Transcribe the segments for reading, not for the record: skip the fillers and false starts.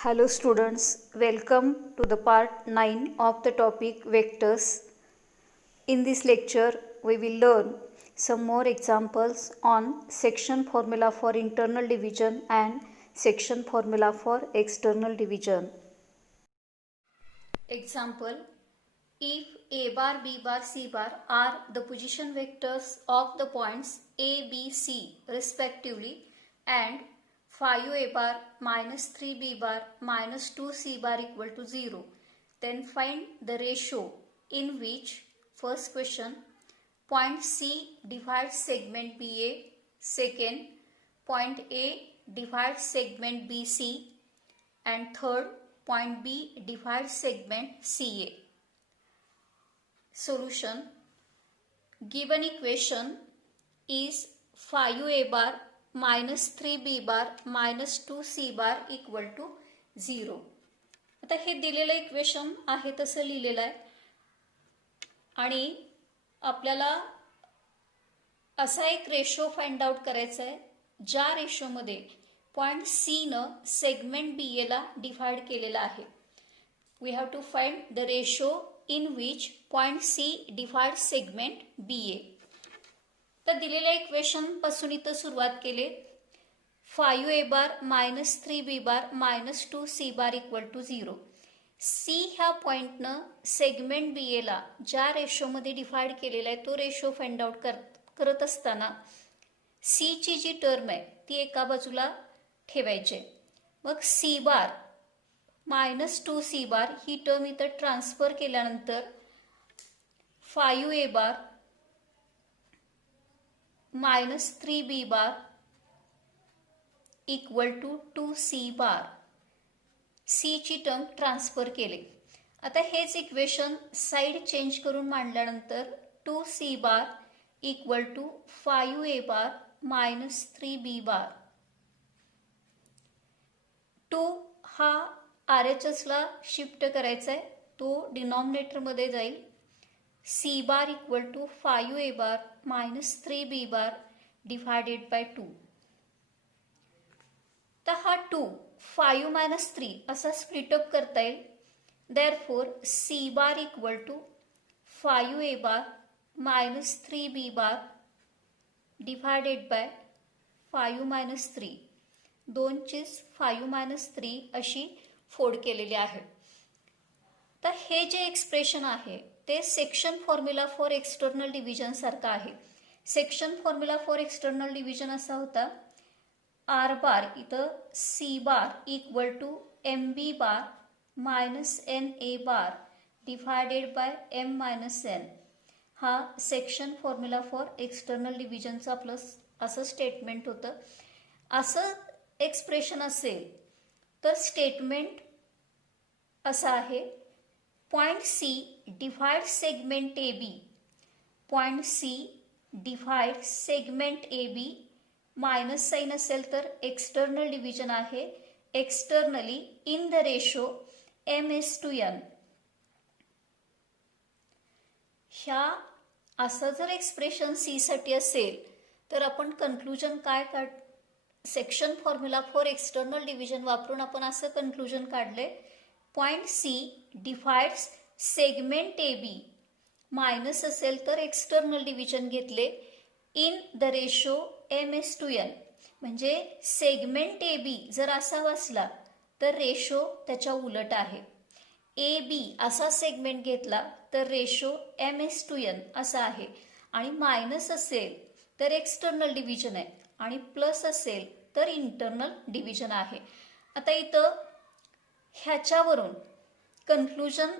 Hello students, welcome to the part 9 of the topic vectors. In this lecture, we will learn some more examples on section formula for internal division and section formula for external division. Example: if A bar, B bar, C bar are the position vectors of the points A, B, C respectively, and phi A bar minus 3B bar minus 2C bar equal to 0, then find the ratio in which, first question, point C divides segment BA, second, point A divides segment BC, and third, point B divides segment CA. Solution: given equation is phi A bar minus 3B bar minus 2C bar equal to 0. आता हे दिलेलं equation आहे तसं लिहिलेलं आहे आणि आपल्याला असा एक रेशो फाइंड आउट करायचा आहे ज्या रेशोमध्ये पॉइंट सी न सेगमेंट बी एला डिवाइड केलेला आहे. We have to find the ratio in which point C divide segment B A. तर दिलेल्या इक्वेशन पासून इथं सुरुवात केले. 5A bar minus 3B bar minus 2C bar equal to 0. C ह्या पॉइंटनं सेगमेंट बी एला ज्या रेशोमध्ये डिवाइड केलेला आहे तो रेशो फाइंड आउट करत असताना सी ची जी टर्म आहे ती एका बाजूला ठेवायची. मग C bar minus 2C bar ही टर्म इथं ट्रान्सफर केल्यानंतर 5A bar minus 3B bar equal to 2C bar, C ची टर्म ट्रान्सफर केले. आता हेच इक्वेशन साइड चेंज करून मांडल्यानंतर 2C bar equal to 5A bar minus 3B bar. 2 हा RHS ला शिफ्ट करायचा आहे, तो डिनॉमिनेटर मध्ये जाईल. C bar equal to 5A bar minus 3B bar divided by 2. तर हा 2 5 मायनस 3 असा स्प्लिटअप करता येईल. Therefore C bar equal to 5A bar minus 3B bar divided by 5 minus 3. 2चीच 5 मायनस 3 अशी फोड केलेली आहे. तर हे जे एक्सप्रेशन आहे ते section formula for external division सारखं आहे. Section formula for external division असा होता, आर बार इथं C bar equal to M B bar minus N A bar divided by M minus N. हा सेक्शन फॉर्म्युला फॉर एक्सटर्नल डिव्हिजनचा plus असं statement होतं. असं एक्सप्रेशन असेल तर स्टेटमेंट असं आहे, point C divide segment A B, point C divide segment A B. Minus sign असेल तर एक्सटर्नल डिव्हिजन आहे, externally in the ratio M:n. ह्या असं जर एक्सप्रेशन सी साठी असेल तर आपण कन्क्लुजन काय section formula for external division वापरून आपण असं कन्क्लुजन काढले, point C divides segment A B. Minus असेल तर एक्सटर्नल डिव्हिजन घेतले इन द रेशो M:n. म्हणजे सेगमेंट ए बी जर असा असला तर रेशो त्याच्या उलट आहे. ए बी असा सेगमेंट घेतला तर रेशो M:n असा आहे. आणि मायनस असेल तर एक्सटर्नल डिव्हिजन आहे आणि प्लस असेल तर इंटरनल डिव्हिजन आहे. आता इथं ह्याच्यावरून कन्क्लुजन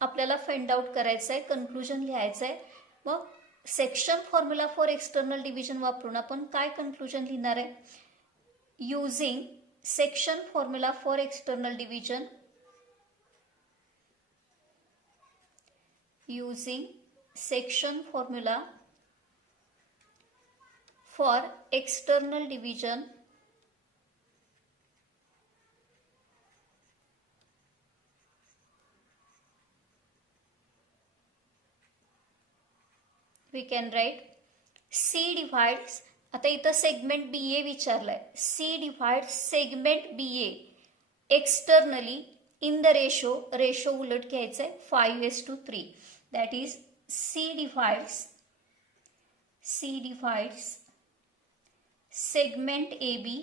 आपल्याला फाइंड आउट करायचं आहे, कन्क्लुजन लिहायचं आहे. मग section formula for external division वापरून आपण काय कन्क्लुजन लिहिणार आहे, using section formula for external division, using section formula for external division we can write C divides. आता इथं सेगमेंट बी ए विचारलाय, C divides segment B A externally in the ratio उलट घ्यायचं आहे 5:3. That is C divides segment A B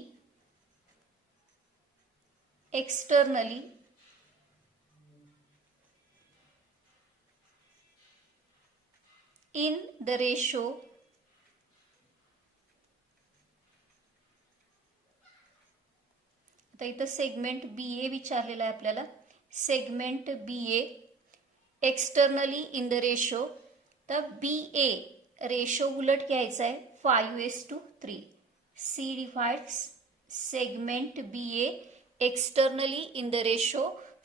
externally in the ratio आता इथं segment B A विचारलेला आहे आपल्याला. Segment B A externally in the ratio, तर बी ए रेशो उलट घ्यायचा आहे 5:3. C divides segment B A externally in the ratio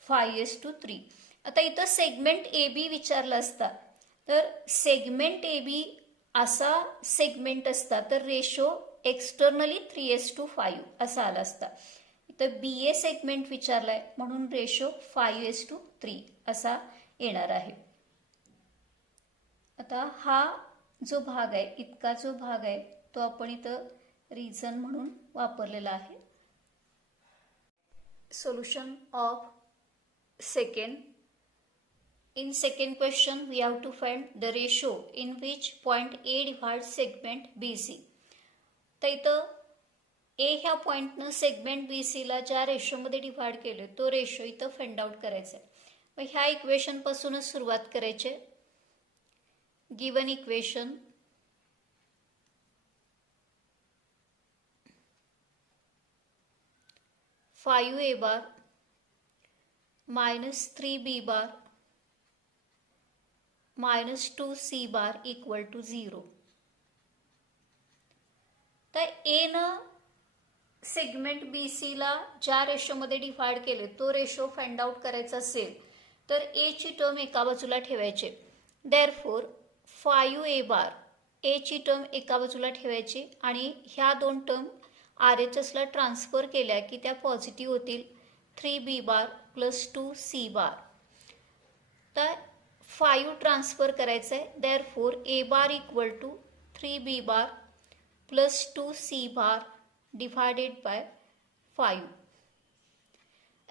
5:3. आता इथं सेगमेंट ए बी विचारला असता तर सेगमेंट ए बी असा सेगमेंट असता तर रेशो एक्सटर्नली 3:5 असा आला असता. इथं बी ए सेगमेंट विचारलाय म्हणून रेशो 5:3 असा येणार आहे. आता हा जो भाग आहे, इतका जो भाग आहे तो आपण इथं रिझन म्हणून वापरलेला आहे. Solution of second. In second question, we have to find the ratio in which point A divides segment BC. तर इथं A ह्या पॉइंटनं सेगमेंट BC ला ज्या रेशोमध्ये डिव्हाइड केले तो रेशो इथं फाइंड आउट करायचा आहे. मग ह्या इक्वेशन पासूनच सुरुवात करायची. Given equation (5a) minus 3b bar minus 2c bar equal to 0. तर ए न सेगमेंट बी सी ला ज्या रेशोमध्ये डिव्हाइड केले तो रेशो फाइंड आउट करायचा असेल तर ए ची टर्म एका बाजूला ठेवायचे. देअरफॉर 5a बार ए ची टर्म एका बाजूला ठेवायची आणि ह्या दोन टर्म RHS ला ट्रान्सफर केल्या की त्या पॉझिटिव्ह होतील. 3b bar plus 2c bar. तर 5 ट्रान्सफर करायचं आहे. Therefore A bar equal to 3b bar plus 2c bar divided by 5.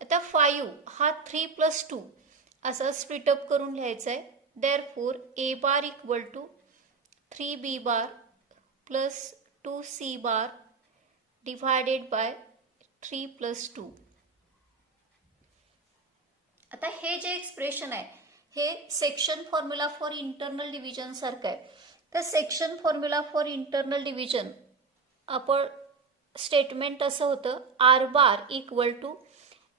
आता 5 हा 3 प्लस 2 असा स्प्लिटअप करून लिहायचा आहे. Therefore A bar equal to 3b bar plus 2c bar divided by 3 plus 2. आता हे जे एक्सप्रेशन आहे हे section formula for internal division सारखं आहे. तर section formula for internal division आपण स्टेटमेंट असं होतं R bar equal to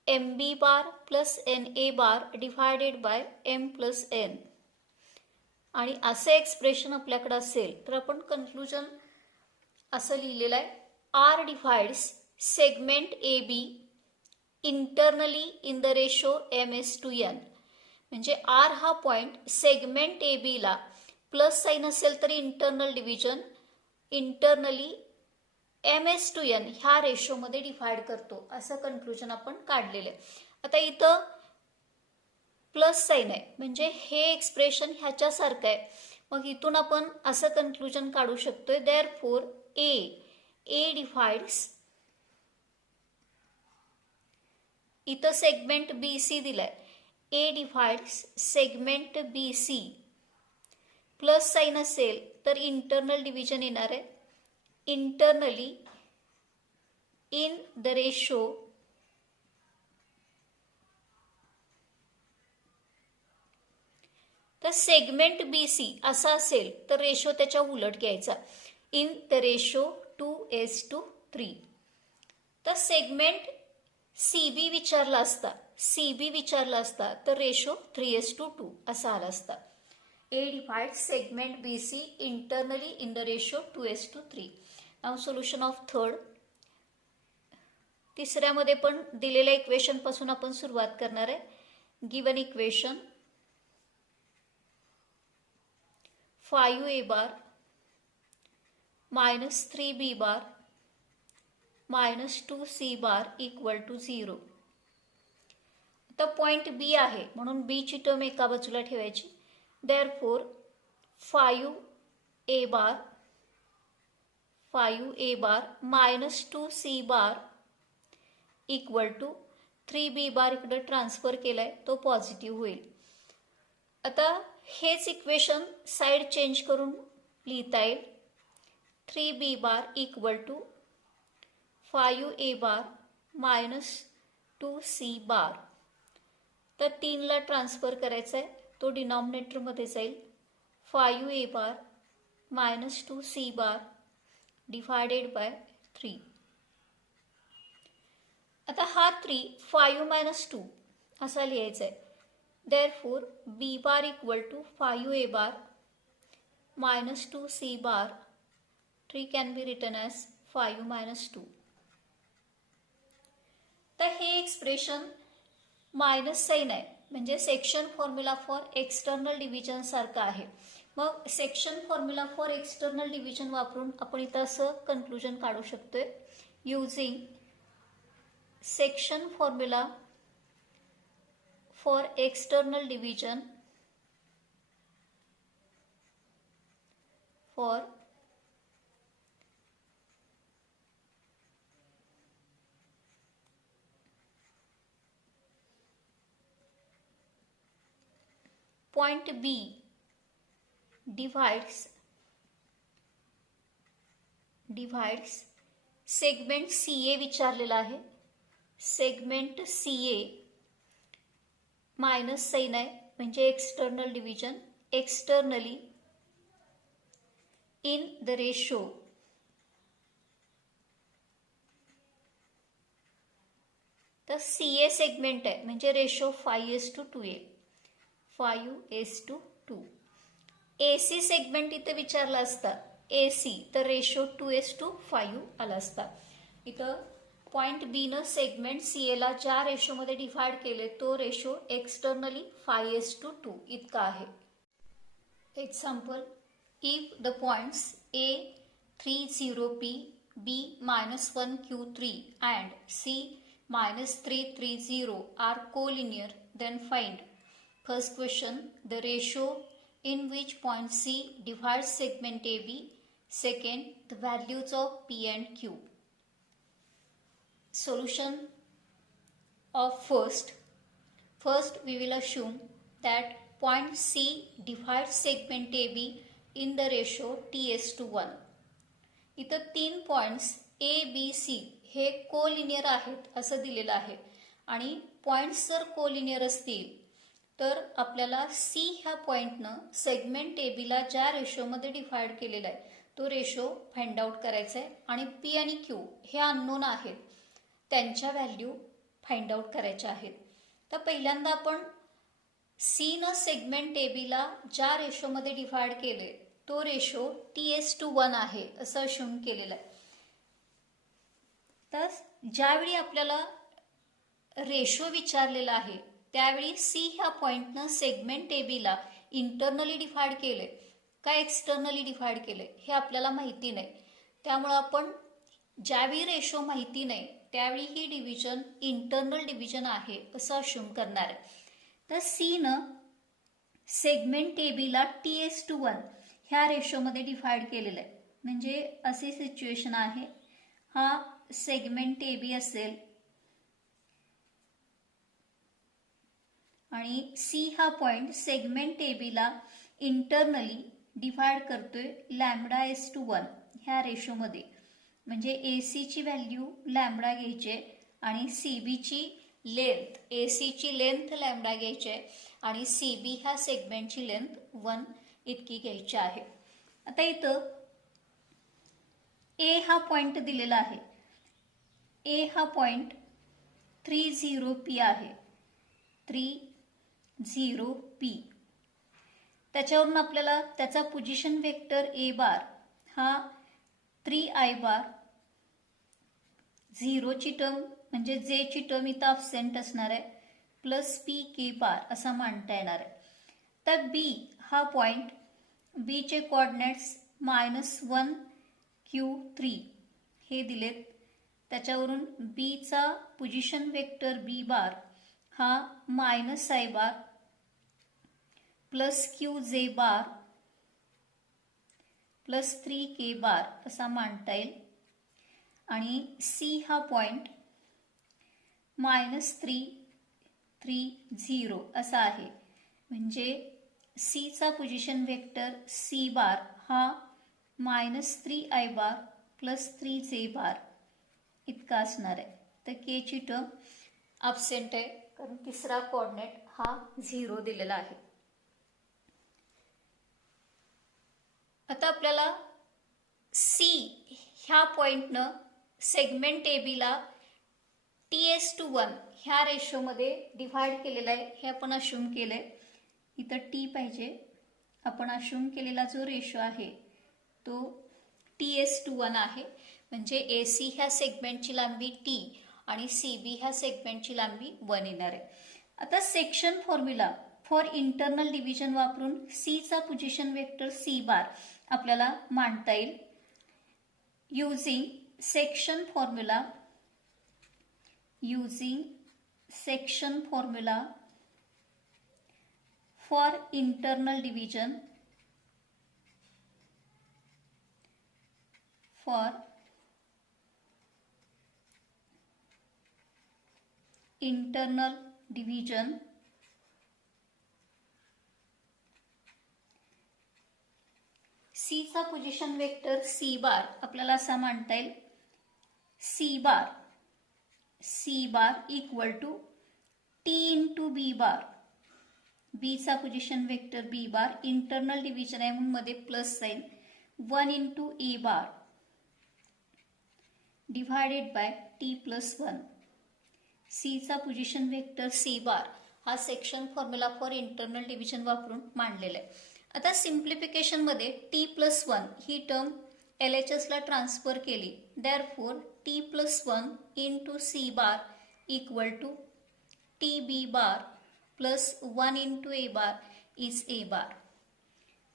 MB bar plus NA bar divided by M plus N. आणि असं एक्सप्रेशन आपल्याकडे असेल तर आपण कन्क्लुजन असं लिहिलेलं आहे R divides segment AB internally in the ratio MS/N. म्हणजे आर हा पॉइंट सेगमेंट ए बी ला प्लस साइन असेल तरी इंटरनल डिव्हिजन इंटरनली MS/N ह्या रेशोमध्ये डिव्हाइड करतो असं कन्क्लुजन आपण काढलेलं आहे. आता इथं प्लस साइन आहे म्हणजे हे एक्सप्रेशन ह्याच्यासारखं आहे. मग इथून आपण असं कन्क्लुजन काढू शकतोय देअरफॉर ए डिव्हाइड्स इथं सेगमेंट BC दिलाय. ए डिव्हाइड्स सेगमेंट BC प्लस साइन असेल तर इंटरनल डिव्हिजन येणार आहे. इंटरनली इन द रेशो तर सेगमेंट BC असा असेल तर रेशो त्याच्या उलट घ्यायचा इन द रेशो 2:3. तर सेगमेंट CB विचारला असता तर रेशो 3:2 असा आला असता. A divide segment BC internally in the ratio 2:3. Now solution of third. तिसऱ्यामध्ये पण दिलेल्या इक्वेशन पासून आपण सुरुवात करणार आहे. Given equation 5a bar minus 3b bar minus 2c bar equal to 0. आता पॉइंट बी आहे म्हणून बी ची टर्म एका बाजूला ठेवायची. Therefore 5a bar minus 2c bar equal to 3b bar इकडे ट्रान्सफर केलाय तो पॉझिटिव्ह होईल. आता हेच इक्वेशन साईड चेंज करून लिहिता येईल. 3b bar equal to 5a bar minus 2c bar. तर 3ला ट्रान्सफर करायचा आहे, तो डिनॉमिनेटरमध्ये जाईल. 5a bar minus 2c bar divided by 3. आता हा 3 5 मायनस 2 असा लिहायचा आहे. Therefore b bar equal to 5a bar minus 2c bar. 3 can be written as 5 minus 2. तर हे एक्सप्रेशन मायनस साइन आहे, म्हणजे section formula for external division सारखं आहे. मग section formula for external division वापरून आपण इथं असं कन्क्लुजन काढू शकतोय. Using section formula for external division for point B divides segment CA विचारलेला आहे. सेगमेंट CA मायनस साइन आहे, म्हणजे external division. Externally in the ratio तर CA सेगमेंट आहे, म्हणजे रेशो 5:2A 5:2. AC सेगमेंट इथं विचारला असता AC तर रेशो 2:5 आला असता. इथं पॉइंट बी न सेगमेंट CA ला ज्या रेशोमध्ये डिव्हाइड केले तो रेशो एक्सटर्नली 5:2 इतका आहे. Example, if the points A 3:0P, B -1Q3 and C -3:30 are collinear, then find. First question, the ratio in which point C divides segment AB. Second, the values of P and Q. Solution of first we will assume that point C divides segment AB in the ratio T:1. इथं 3 points A, B, C हे collinear आहेत असं दिलेलं आहे, आणि points जर collinear असतील तर आपल्याला C ह्या पॉइंटनं सेगमेंट AB ला ज्या रेशोमध्ये डिव्हाइड केलेला आहे तो रेशो फाइंड आउट करायचा आहे, आणि P आणि Q हे अननोन आहेत, त्यांच्या व्हॅल्यू फाइंड आउट करायच्या आहेत. तर पहिल्यांदा आपण C न सेगमेंट AB ला ज्या रेशोमध्ये डिव्हाइड केले तो रेशो T:1 आहे असं अश्युम केलेलं आहे. तर ज्यावेळी आपल्याला रेशो विचारलेला आहे त्यावेळी C ह्या पॉइंटनं सेगमेंट AB ला इंटरनली डिव्हाइड केले का एक्सटर्नली डिव्हाइड केले हे आपल्याला माहिती नाही. त्यामुळे आपण ज्यावेळी रेशो माहिती नाही त्यावेळी ही डिव्हिजन इंटरनल डिव्हिजन आहे असं अश्युम करणार आहे. तर C न सेगमेंट AB ला T:1 ह्या रेशोमध्ये डिव्हाइड केलेलं आहे, म्हणजे अशी सिच्युएशन आहे. हा सेगमेंट AB असेल आणि C हा पॉइंट सेगमेंट AB ला इंटरनली डिव्हाइड करतोय λ:1 ह्या रेशोमध्ये, म्हणजे AC ची व्हॅल्यू लॅम्बडा घ्यायची आणि CB ची लेंथ, AC ची लेंथ लॅम्बडा घ्यायची आहे आणि CB ह्या सेगमेंटची लेंथ 1 इतकी घ्यायची आहे. आता इथं A हा पॉइंट दिलेला आहे. A हा पॉइंट 3:0P आहे, 3:0P. त्याच्यावरून आपल्याला त्याचा पोझिशन वेक्टर A बार हा 3I बार, 0 ची टर्म म्हणजे J ची टर्म इथं अब्सेंट असणार आहे, प्लस PK बार असा मांडता येणार आहे. तर B हा पॉइंट, B चे कोऑर्डिनेट्स -1Q3 हे दिलेत. त्याच्यावरून B चा पोझिशन वेक्टर B बार हा -I bar plus QJ bar plus 3K बार असा मांडता येईल. आणि C हा पॉइंट -3 असा आहे. म्हणजे सीचा पोझिशन वेक्टर सी बार हा -3i बार प्लस 3j बार इतका असणार आहे. तर के ची टर्म ॲब्सेंट आहे कारण तिसरा कोऑर्डिनेट हा 0 दिलेला आहे. आता आपल्याला सी ह्या पॉइंटनं सेगमेंट ए बीला TS/1 ह्या रेशोमध्ये डिव्हाइड केलेला आहे. हे आपण अश्युम केलं आहे. इथं टी पाहिजे. आपण अश्युम केलेला जो रेशो आहे तो TS/1 आहे. म्हणजे AC ह्या सेगमेंटची लांबी T आणि CB ह्या सेगमेंटची लांबी 1 येणार आहे. आता section formula for internal division वापरून सीचा पोझिशन वेक्टर सी बार आपल्याला मांडता येईल. using section formula for internal division C चा पोझिशन वेक्टर सी बार आपल्याला असा मांडता येईल. C bar equal to T into B bar. B चा position vector B bar internal division आहे म्हणून मध्ये plus sign 1 into A bar divided by T plus 1. C चा पोझिशन वेक्टर सी बार हा section formula for internal division वापरून मांडलेला आहे. आता सिम्प्लिफिकेशन मध्ये t+1 ही टर्म LHSला ट्रान्सफर केली. Therefore t+1 into C bar equal to T B bar plus 1 into A bar is A bar.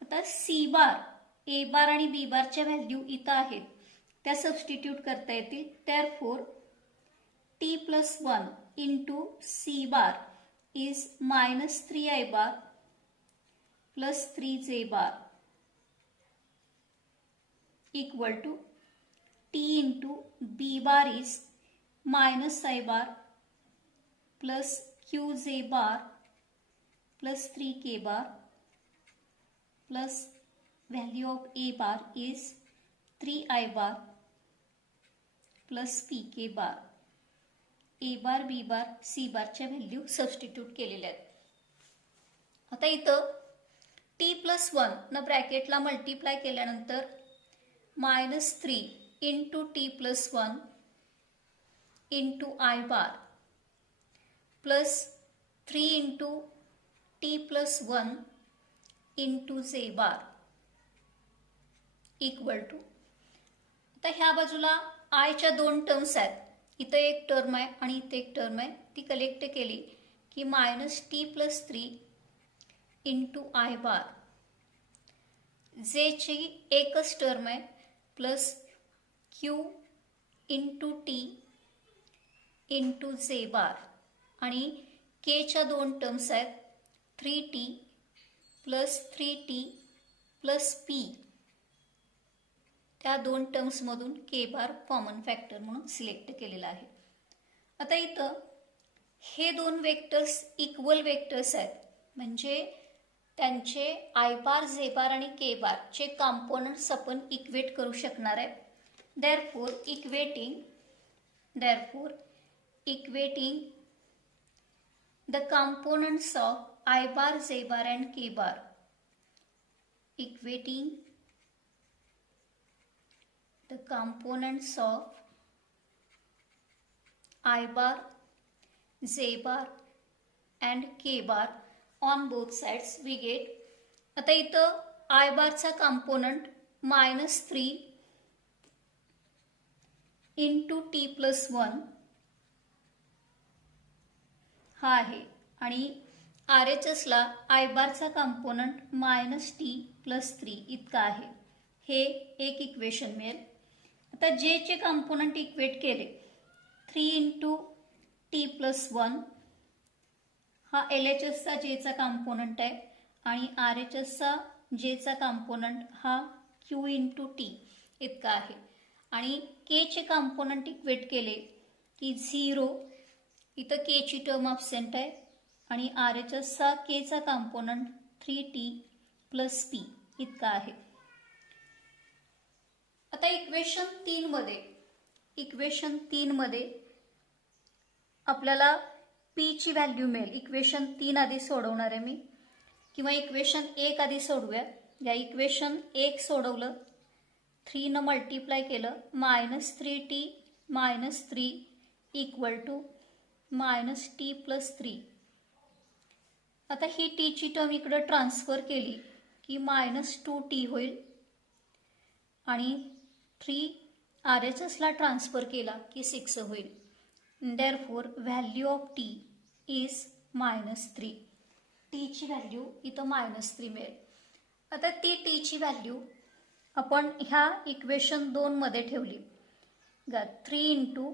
आता सी बार ए बार आणि बी बारच्या व्हॅल्यू इथं आहेत त्या सबस्टिट्यूट करता येतील. Therefore t+1 into C bar is -3i bar plus 3j bar equal to t into b bar is -i bar plus qj bar plus 3k bar plus value of a bar is 3i bar plus pk bar. a bar b bar c bar च्या value substitute केलेल्या आहेत. आता इथं t+1 न ब्रॅकेटला multiply केल्यानंतर -3 into t+1 into I bar plus 3 into t+1 into जे बार equal to. आता ह्या बाजूला आयच्या 2 टर्म्स आहेत. इथं एक टर्म आहे आणि इथे एक टर्म आहे. ती कलेक्ट केली की -t+3 इंटू आय बार जे ची एकच टर्म आहे plus Q into T into जे बार आणि केच्या 2 टर्म्स आहेत 3t plus 3t plus P. त्या 2 टर्म्समधून के बार कॉमन फॅक्टर म्हणून सिलेक्ट केलेला आहे. आता इथं हे 2 वेक्टर्स इक्वल वेक्टर्स आहेत म्हणजे त्यांचे आय बार जे बार आणि के बार चे कॉम्पोनंट्स आपण इक्वेट करू शकणार आहे. Therefore equating the components of I bar J bar and K bar equating the components of I bar J bar and K bar on both sides we get. आता इथं I बारचा component -3 into t+1 हा आहे आणि RHSला I बारचा component -t+3 इतका आहे. हे एक इक्वेशन मिळेल. आता जे चे कॉम्पोनंट इक्वेट केले 3 इंटू t+1 हा LHSचा जेचा कॉम्पोनंट आहे आणि RHSचा जेचा कॉम्पोनंट हा Q इंटू टी इतका आहे आणि के चे कॉम्पोनंट इक्वेट केले की 0 इथं केची टर्म ॲब्सेंट आहे आणि आर एच एसचा केचा कॉम्पोनंट 3t प्लस पी इतका आहे. आता इक्वेशन 3 मध्ये आपल्याला पी ची व्हॅल्यू मिळेल. इक्वेशन 3 आधी सोडवणार आहे मी, किंवा इक्वेशन 1 आधी सोडवूया. या इक्वेशन 1 सोडवलं, 3 न मल्टिप्लाय केलं, -3t - 3 equal to -t plus 3. आता ही t ची टर्म इकडं ट्रान्सफर केली की -2t होईल आणि 3 RHS ला ट्रान्सफर केला की 6 होईल. Therefore value of t is -3. t ची व्हॅल्यू इथं -3 मिळेल. आता ती t ची व्हॅल्यू आपण ह्या इक्वेशन 2 मध्ये ठेवली. 3 into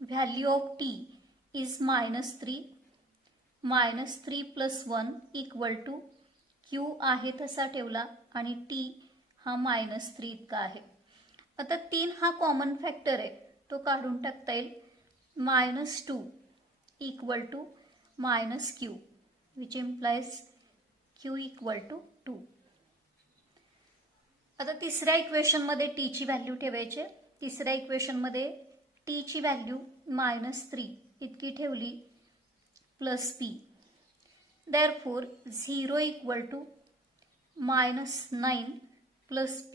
value of t is -3 -3 plus 1 equal to q आहे तसा ठेवला आणि t हा -3 इतका आहे. आता 3 हा कॉमन फॅक्टर आहे, तो काढून टाकता येईल. -2 equal to -q which implies q equal to 2. आता तिसऱ्या इक्वेशनमध्ये t ची व्हॅल्यू ठेवायची. तिसऱ्या इक्वेशनमध्ये t ची व्हॅल्यू -3 इतकी ठेवली plus p. Therefore 0 equal to -9 plus p.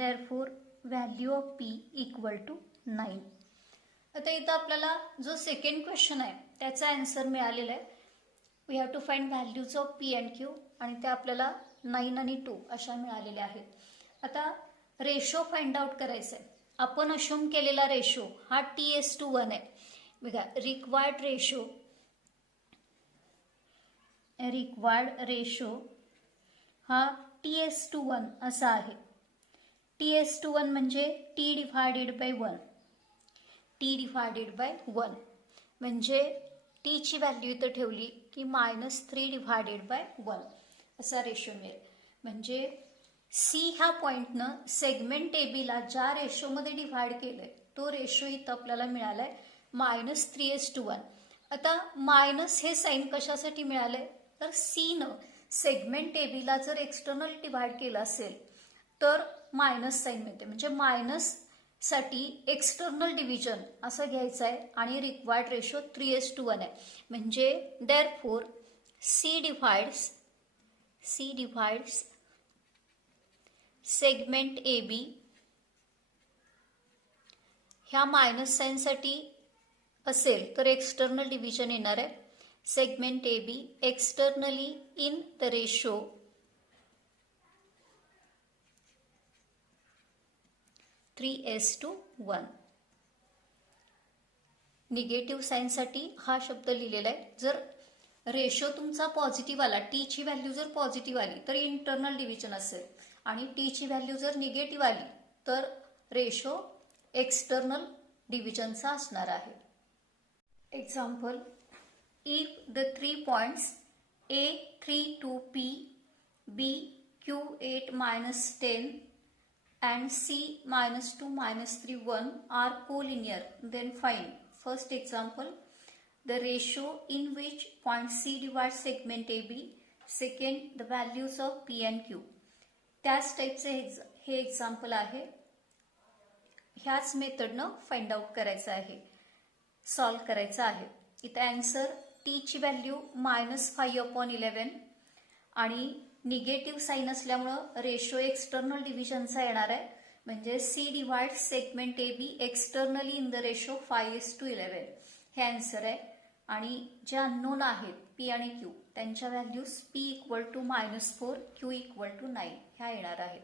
Therefore value of p equal to 9. आता इथं आपल्याला जो सेकंड क्वेश्चन आहे त्याचा आन्सर मिळालेला आहे. We have to find values of p and q आणि ते आपल्याला 9 आणि 2 अशा मिळालेल्या आहेत. आता रेशो फाइंड आउट करायचा आहे. आपण अश्युम केलेला रेशो हा T:1 आहे. बघा, रिक्वायर्ड रेशो हा T:1 असा आहे. T:1 म्हणजे t डिवायडेड बाय 1. म्हणजे t ची व्हॅल्यू इथं ठेवली की -3 डिवायडेड बाय 1 असा रेशो मिळेल. म्हणजे C ह्या पॉइंटनं सेगमेंट AB ला ज्या रेशोमध्ये डिव्हाइड केलंय तो रेशो इथं आपल्याला मिळालाय -3:1. आता मायनस हे साईन कशासाठी मिळालंय, तर C न सेगमेंट AB ला जर एक्सटर्नल डिव्हाइड केलं असेल तर मायनस साईन मिळते. म्हणजे मायनस साठी एक्सटर्नल डिव्हिजन असं घ्यायचं आहे आणि रिक्वायर्ड रेशो 3:1 आहे. म्हणजे therefore C divides segment AB. ह्या मायनस साईनसाठी असेल तर एक्सटर्नल डिव्हिजन येणार आहे. Segment AB externally in the ratio 3:1. Negative साईनसाठी हा शब्द लिहिलेला आहे. जर रेशो तुमचा पॉझिटिव्ह आला, टी ची व्हॅल्यू जर पॉझिटिव्ह आली तर इंटरनल डिव्हिजन असेल आणि टी ची व्हॅल्यू जर निगेटिव्ह आली तर रेशो एक्सटर्नल डिव्हिजनचा असणार आहे. Example, if the 3 points A 3 2 P, B Q 8 -10 and C -2 -3 1 are collinear, then find. First example, the ratio in which point C divides segment AB. Second, the values of P and Q. त्याच टाईपचे हे example आहे. ह्याच मेथडनं find out करायचं आहे, solve करायचं आहे. इथं आन्सर टी ची व्हॅल्यू -5/11 आणि निगेटिव्ह साईन असल्यामुळं रेशो एक्सटर्नल डिव्हिजनचा येणार आहे. म्हणजे C divide segment AB externally in the ratio 5:11 हे आन्सर आहे. आणि जे अननोन आहेत P आणि Q त्यांच्या values P equal to -4, Q equal to 9 ह्या येणार आहेत.